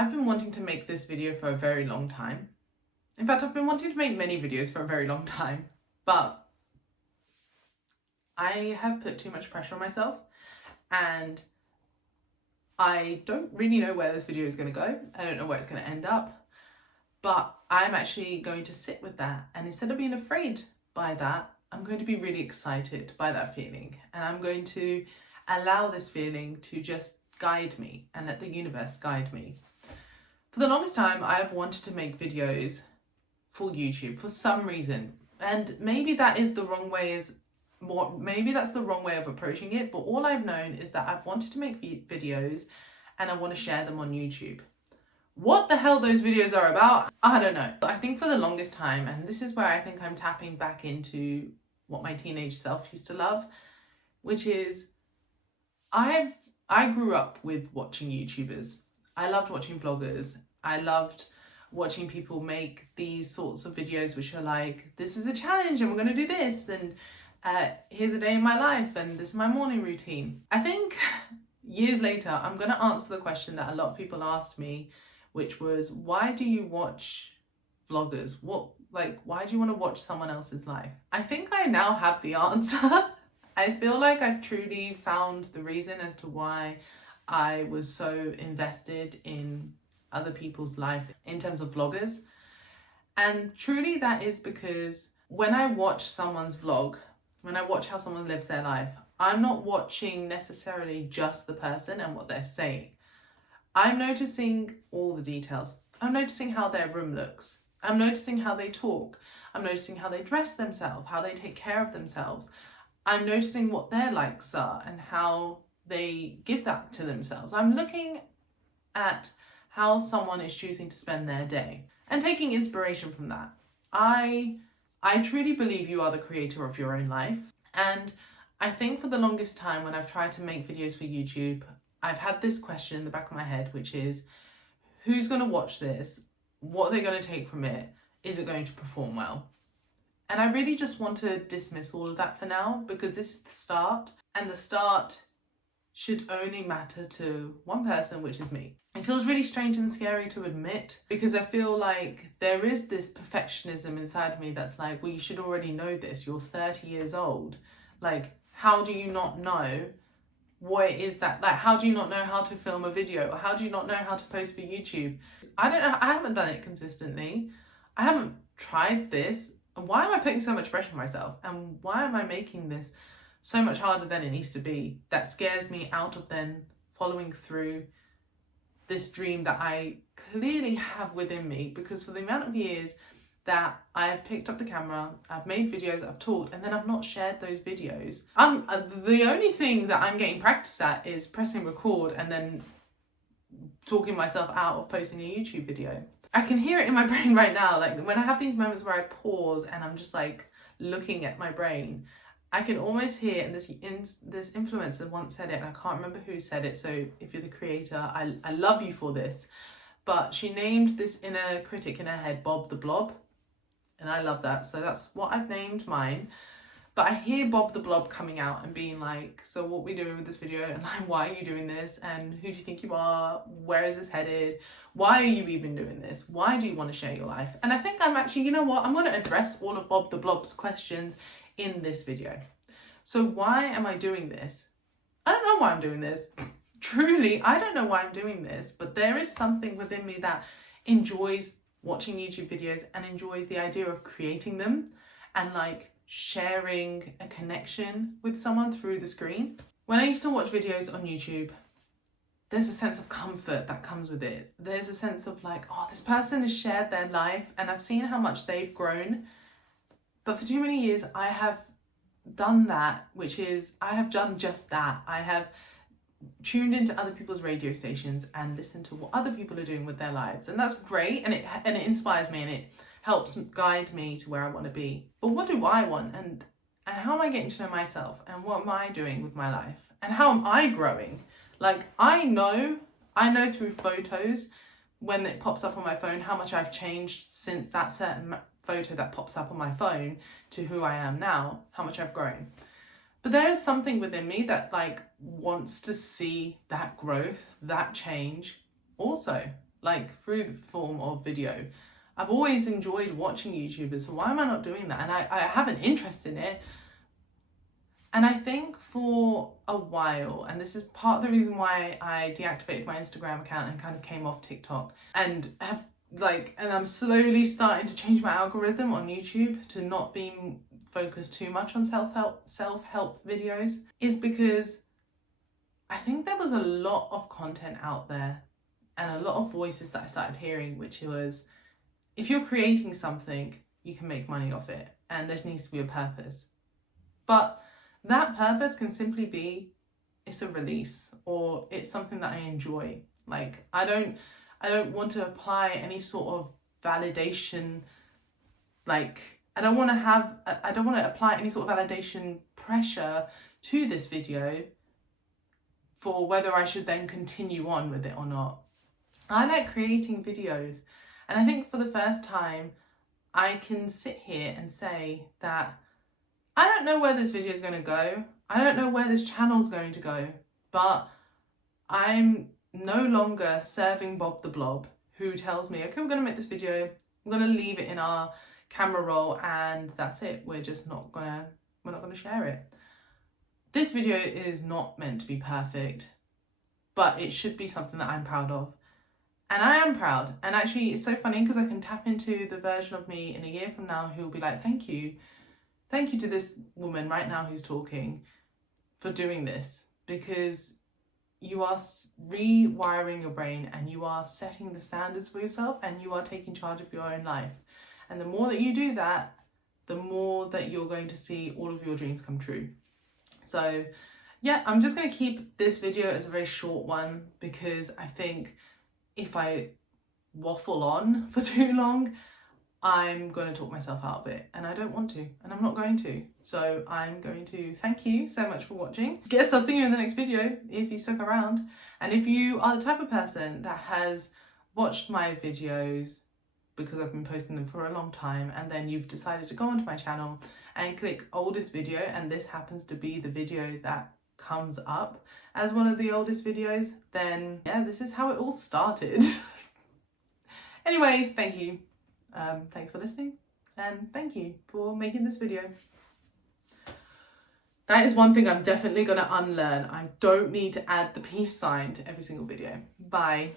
I've been wanting to make this video for a very long time. In fact, I've been wanting to make many videos for a very long time, but I have put too much pressure on myself and I don't really know where this video is going to go. I don't know where it's going to end up, but I'm actually going to sit with that, and instead of being afraid by that, I'm going to be really excited by that feeling, and I'm going to allow this feeling to just guide me and let the universe guide me. For the longest time, I've wanted to make videos for YouTube for some reason, and maybe that is the wrong way maybe that's the wrong way of approaching it, but all I've known is that I've wanted to make videos and I want to share them on YouTube. What the hell those videos are about, I don't know. I think for the longest time, and this is where I think I'm tapping back into what my teenage self used to love, which is I grew up with watching YouTubers. I loved watching vloggers. I loved watching people make these sorts of videos which are like, this is a challenge and we're going to do this, and here's a day in my life, and this is my morning routine. I think years later, I'm going to answer the question that a lot of people asked me, which was, why do you watch vloggers? Why do you want to watch someone else's life? I think I now have the answer. I feel like I've truly found the reason as to why I was so invested in other people's life in terms of vloggers. And truly that is because when I watch someone's vlog, when I watch how someone lives their life, I'm not watching necessarily just the person and what they're saying. I'm noticing all the details. I'm noticing how their room looks. I'm noticing how they talk. I'm noticing how they dress themselves, how they take care of themselves. I'm noticing what their likes are and how they give that to themselves. I'm looking at how someone is choosing to spend their day and taking inspiration from that. I truly believe you are the creator of your own life. And I think for the longest time when I've tried to make videos for YouTube, I've had this question in the back of my head, which is, who's going to watch this? What are they going to take from it? Is it going to perform well? And I really just want to dismiss all of that for now, because this is the start, and the start should only matter to one person, which is me. It feels really strange and scary to admit, because I feel like there is this perfectionism inside of me that's like, well, you should already know this. You're 30 years old. Like, how do you not know what it is that, like, how do you not know how to film a video? Or how do you not know how to post for YouTube? I don't know. I haven't done it consistently. I haven't tried this. Why am I putting so much pressure on myself? And why am I making this so much harder than it needs to be? That scares me out of then following through this dream that I clearly have within me, because for the amount of years that I've picked up the camera, I've made videos, I've talked, and then I've not shared those videos. The only thing that I'm getting practice at is pressing record and then talking myself out of posting a YouTube video. I can hear it in my brain right now. Like when I have these moments where I pause and I'm just like looking at my brain, I can almost hear, and this influencer once said it, and I can't remember who said it, so if you're the creator, I love you for this, but she named this inner critic in her head Bob the Blob, and I love that, so that's what I've named mine. But I hear Bob the Blob coming out and being like, so what are we doing with this video, and like, why are you doing this, and who do you think you are, where is this headed, why are you even doing this, why do you want to share your life? And I think I'm actually, you know what, I'm going to address all of Bob the Blob's questions in this video. So why am I doing this? I don't know why I'm doing this. Truly, I don't know why I'm doing this, but there is something within me that enjoys watching YouTube videos and enjoys the idea of creating them and like sharing a connection with someone through the screen. When I used to watch videos on YouTube, there's a sense of comfort that comes with it. There's a sense of like, oh, this person has shared their life and I've seen how much they've grown. But for too many years, I have done that, which is I have done just that. I have tuned into other people's radio stations and listened to what other people are doing with their lives. And that's great. And it inspires me and it helps guide me to where I want to be. But what do I want? And how am I getting to know myself? And what am I doing with my life? And how am I growing? Like, I know through photos, when it pops up on my phone, how much I've changed since that certain photo that pops up on my phone to who I am now, how much I've grown. But there is something within me that like wants to see that growth, that change also. like through the form of video. I've always enjoyed watching YouTubers, so why am I not doing that? And I have an interest in it. And I think for a while, and this is part of the reason why I deactivated my Instagram account and kind of came off TikTok, and I'm slowly starting to change my algorithm on YouTube to not being focused too much on self-help videos, is because I think there was a lot of content out there and a lot of voices that I started hearing, which was, if you're creating something, you can make money off it, and there needs to be a purpose. But that purpose can simply be, it's a release, or it's something that I enjoy. Like, I don't want to apply any sort of validation, like, I don't want to apply any sort of validation pressure to this video for whether I should then continue on with it or not. I like creating videos, and I think for the first time, I can sit here and say that I don't know where this video is going to go. I don't know where this channel is going to go, but I'm no longer serving Bob the Blob, who tells me, okay, we're going to make this video, we're going to leave it in our camera roll, and that's it. We're not going to share it. This video is not meant to be perfect, but it should be something that I'm proud of. And I am proud. And actually, it's so funny because I can tap into the version of me in a year from now who will be like, thank you. Thank you to this woman right now who's talking for doing this, because you are rewiring your brain and you are setting the standards for yourself and you are taking charge of your own life. And the more that you do that, the more that you're going to see all of your dreams come true. So yeah, I'm just going to keep this video as a very short one, because I think if I waffle on for too long, I'm going to talk myself out of it, and I don't want to, and I'm not going to. So I'm going to thank you so much for watching. Guess I'll see you in the next video if you stuck around. And if you are the type of person that has watched my videos because I've been posting them for a long time, and then you've decided to go onto my channel and click oldest video, and this happens to be the video that comes up as one of the oldest videos, then yeah, this is how it all started. Anyway, thank you. Thanks for listening, and thank you for making this video. That is one thing I'm definitely going to unlearn. I don't need to add the peace sign to every single video. Bye.